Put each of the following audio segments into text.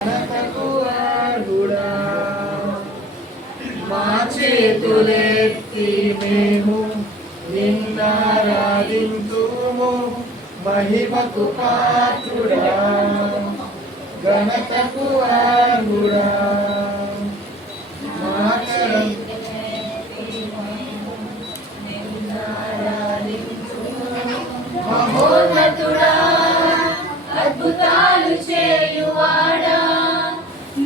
ఘనతకు అర్హుడా, మా చేతులెత్తి మేము నిన్నారాధింతుము. మహిమకు పాత్రుడా, ఘనతకు అర్హుడా, మా మహోన్నతుడా, అద్భుతాలు చేయువాడా,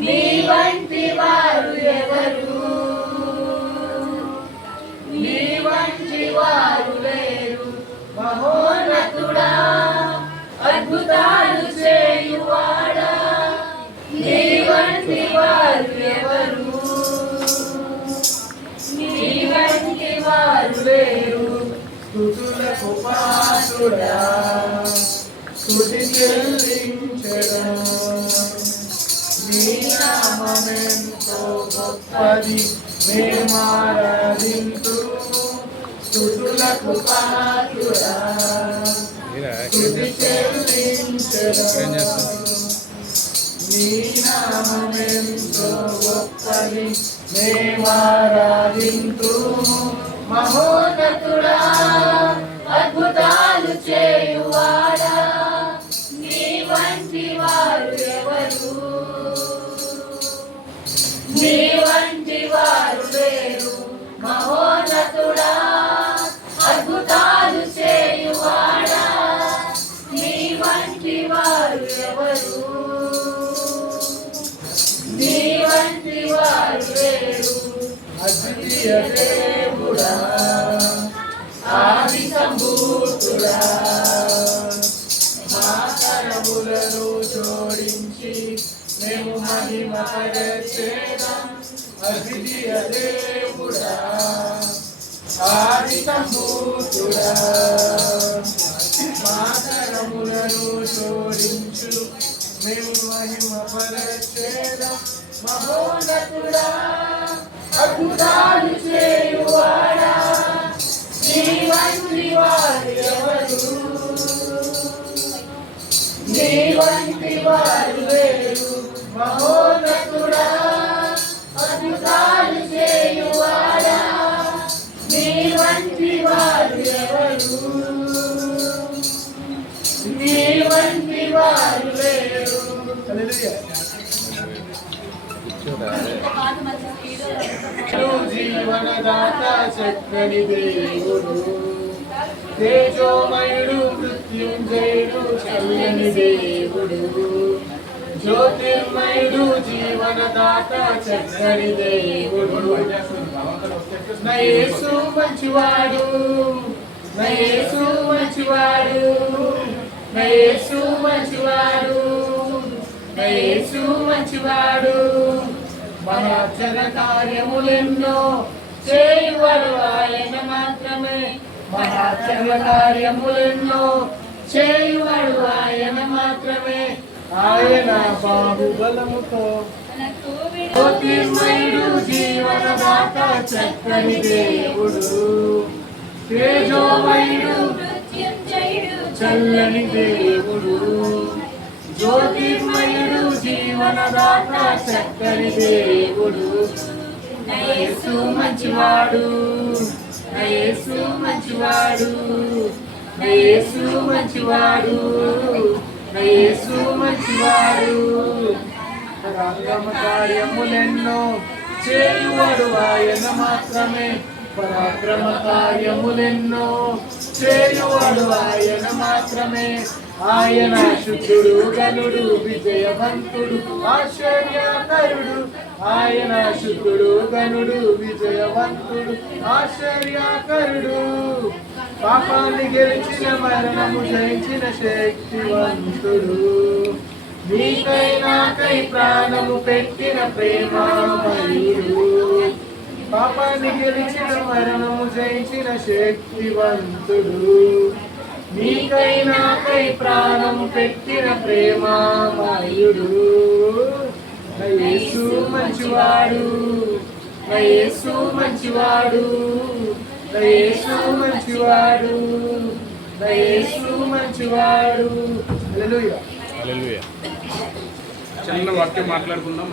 నీ వంటి వారు ఎవరు? నీ వంటి వారు లేరు. మహోన్నతుడా, అద్భుతాలు చేయువాడా, నీ వంటి వారు ఎవరు? నీ వంటి వారు లేరు. స్తుతులకు పాత్రుడా, స్తుతి చెల్లించెదం. నీ నామమెంతో గొప్పది, మేమారాధింతుము. స్తుతులకు పాత్రుడా, స్తుతి చెల్లించెదం. నీ నామమెంతో గొప్పది, మేమారాధింతుము. మహోన్నతుడా, అద్భుతాలు చేయువాడా, నీ వంటి వారు ఎవరు? నీ వంటి వారు లేరు. మహోన్నతుడా, అద్భుతాలు చేయువాడా, నీ వంటి వారు ఎవరు? నీ వంటి వారు లేరు. అద్వితీయ దేవుడా, ఆది సంభూతుడా, మా కరములను జోడించి మేము మహిమ పరచేదం. అద్వితీయ దేవుడా, ఆది సంభూతుడా, మా కరములను జోడించు మేము మహిమ పరచేదం. మహోన్నతుడా, అద్భుతాలు చేయువాడా, నీ వంటి వారు ఎవరు? నీ వంటి వారు లేరు. మహోన్నతుడా, అద్భుతాలు చేయువాడా, నీ వంటి వారు ఎవరు? నీ వంటి వారు లేరు. జీవనదాత చక్కని దేవుడు, తేజోమయుడు, మృత్యుంజయుడు, చల్లని దేవుడు, జ్యోతిర్మయుడు, జీవనదాత చక్కని దేవుడు. నా యేసు మంచివాడు, నా యేసు మంచివాడు, నా యేసు మంచివాడు, నా యేసు మంచివాడు. మన ఆశ్చర్య కార్యములెన్నో చేయువాడు ఆయన మాత్రమే. మన ఆశ్చర్య కార్యములెన్నో చేయువాడు ఆయన మాత్రమే. ఆయన బాహుబలముతో జ్యోతిర్మయుడు, జీవనదాత చక్కని దేవుడు, తేజోమయుడు, చల్లని దేవుడు, జ్యోతిర్మయుడు, జీవనదాత చక్కని దేవుడు. నా యేసు మంచివాడు, నా యేసు మంచివాడు, నా యేసు మంచివాడు, నా యేసు మంచివాడు. పరాక్రమ కార్యములెన్నో చేయువాడు ఆయన మాత్రమే. పరాక్రమ కార్యములెన్నో చేయువాడు ఆయన మాత్రమే. ఆయన శుద్ధుడు, గనుడు, విజయవంతుడు, ఆశ్చర్యకరుడు. ఆయన శుద్ధుడు, గనుడు, విజయవంతుడు, ఆశ్చర్యకరుడు. పాపాన్ని గెలిచిన, మరణము జయించిన శక్తివంతుడు. నీకై నాకై ప్రాణము పెట్టిన ప్రేమామయుడు. పాపాన్ని గెలిచిన, మరణము జయించిన శక్తివంతుడు. నీకై నాకై ప్రాణము పెట్టిన ప్రేమామయుడు. నా యేసు మంచివాడు, నా యేసు మంచివాడు, నా యేసు మంచివాడు, నా యేసు మంచివాడు. హల్లెలూయా. హల్లెలూయా. చిన్న వాక్యం మాట్లాడుకున్నాం.